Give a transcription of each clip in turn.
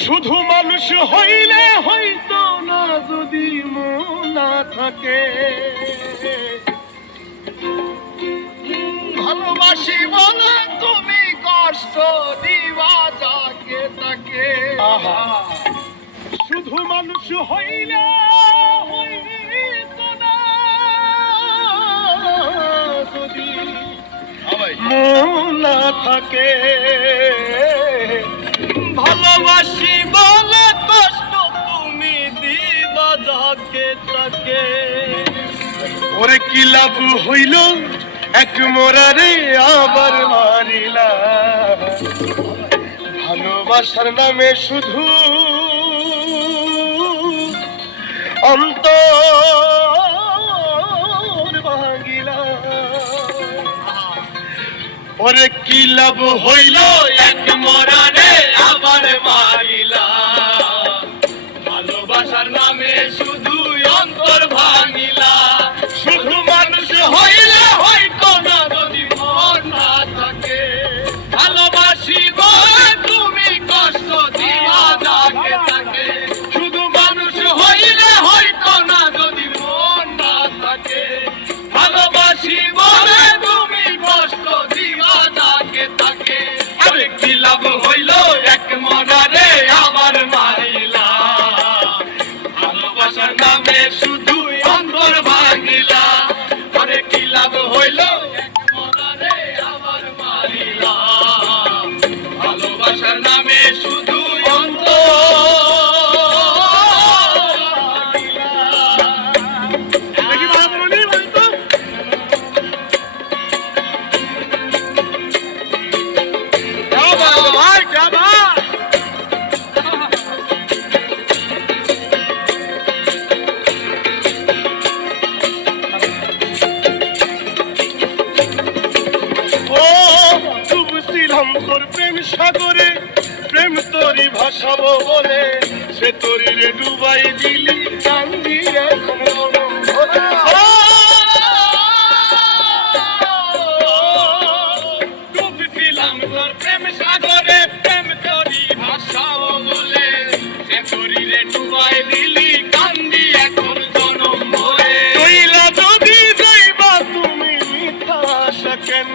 শুধু মানুষ হইলে হয়তো না যদি মন না থাকে ভালোবাসি বলে তুমি কষ্ট দিবা যাকে তাকে শুধু মানুষ হইলে হইতো না যদি মন না থাকে ভালোবাসি বলে কষ্ট তুমি দিবা যাকে তাকে ওরে কি লাভ হইল এক মোরারে আবার মারিলা ভালোবাসার নামে শুধু অন্তর ভাঙিলা ওরে কি লাভ হইল এক মোরারে আবার মারিলা ভালোবাসার নামে শুধু অন্তর ভাঙিলা শুধু মানুষ হইলে হয়তো না যদি মন না থাকে ভালোবাসি বলে তুমি কষ্ট দিবা যাকে তাকে শুধু মানুষ হইলে হয়তো না যদি মন না থাকে ভালোবাসি বলে তুমি কষ্ট দিবা যাকে তাকে আরে কি লাভ হইল এক মরারে আবার মারিলা ভালোবাসার নামে শুধু অন্তর ভাঙিলা আরে কি লাভ হইল এক মরারে আবার মারিলা ভালোবাসার নামে শুধু তোর প্রেম সাগরে প্রেম তোরি ভাসাবো বলে সে তোরি রে ডুবাই দিলি কান্দি এখন ডুবছিলাম তোর প্রেম সাগরে প্রেম তোরি ভাসাবো বলে সে তোরি রে ডুবাই দিলি কান্দি এখন জনম ভরে কইলা যদি যাইবা তুমি মিথ্যা আশা কেন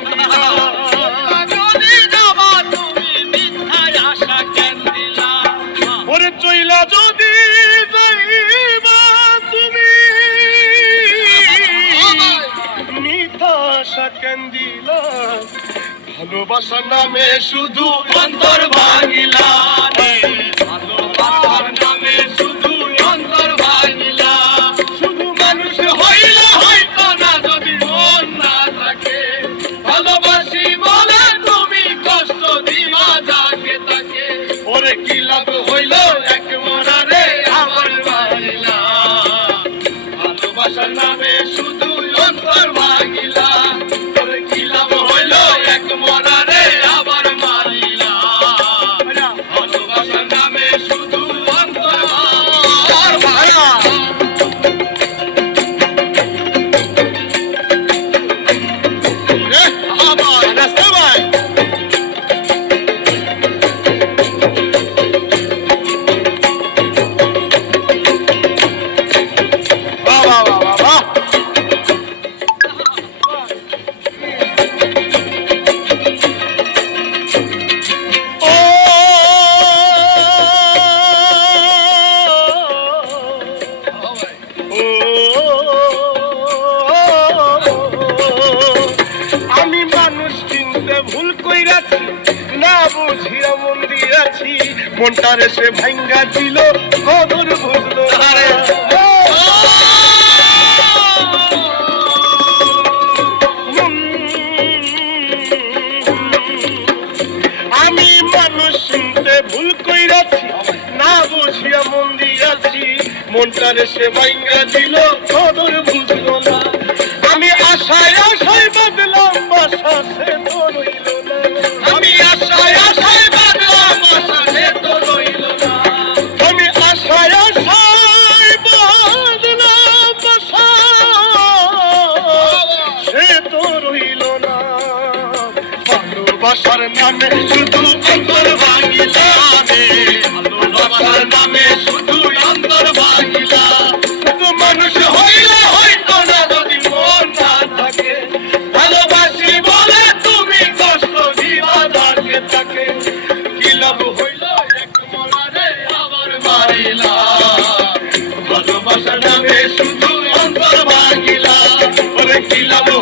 চইলা যদি যাইবা তুমি মিথ্যা আশা কেন দিলা ভালোবাসার নামে শুধু অন্তর ভাঙিলা ভালোবাসার নামে শুধু অন্তর ভাঙিলা শুধু মানুষ হইলে হয়তো না যদি মন না থাকে ভালোবাসি বলে তুমি কষ্ট দিবা যাকে তাকে ওরে কি লাভ হইল এক মরারে আবার মারিলা ভালোবাসার নামে শুধু অন্তর ভাঙিলা ওরে কি লাভ হইল এক মরারে আবার মারিলা ভালোবাসার নামে শুধু অন্তর ভাঙিলা আবার রাস্তা ভাই ভুল কইরাছি না বুঝিয়া মন দিয়াছি মনটারে সে ভাঙ্গা দিল কদর বুঝলো আমি মানুষ শুনতে ভুল কইরাছি না বুঝিয়া মন দিয়াছি মনটারে সে ভাঙ্গা দিল কদর বুঝলো না আমি আশায় আশায় বাদলাম বাসা সে তো রইল না আমি আশায় আশায় বাদলাম বাসা সে তো রইল না আমি আশায় আশায় বাদলাম বাসা সে তো রইল না ভালোবাসার নামে শুধু অন্তর ভাঙিলা রে দিলাম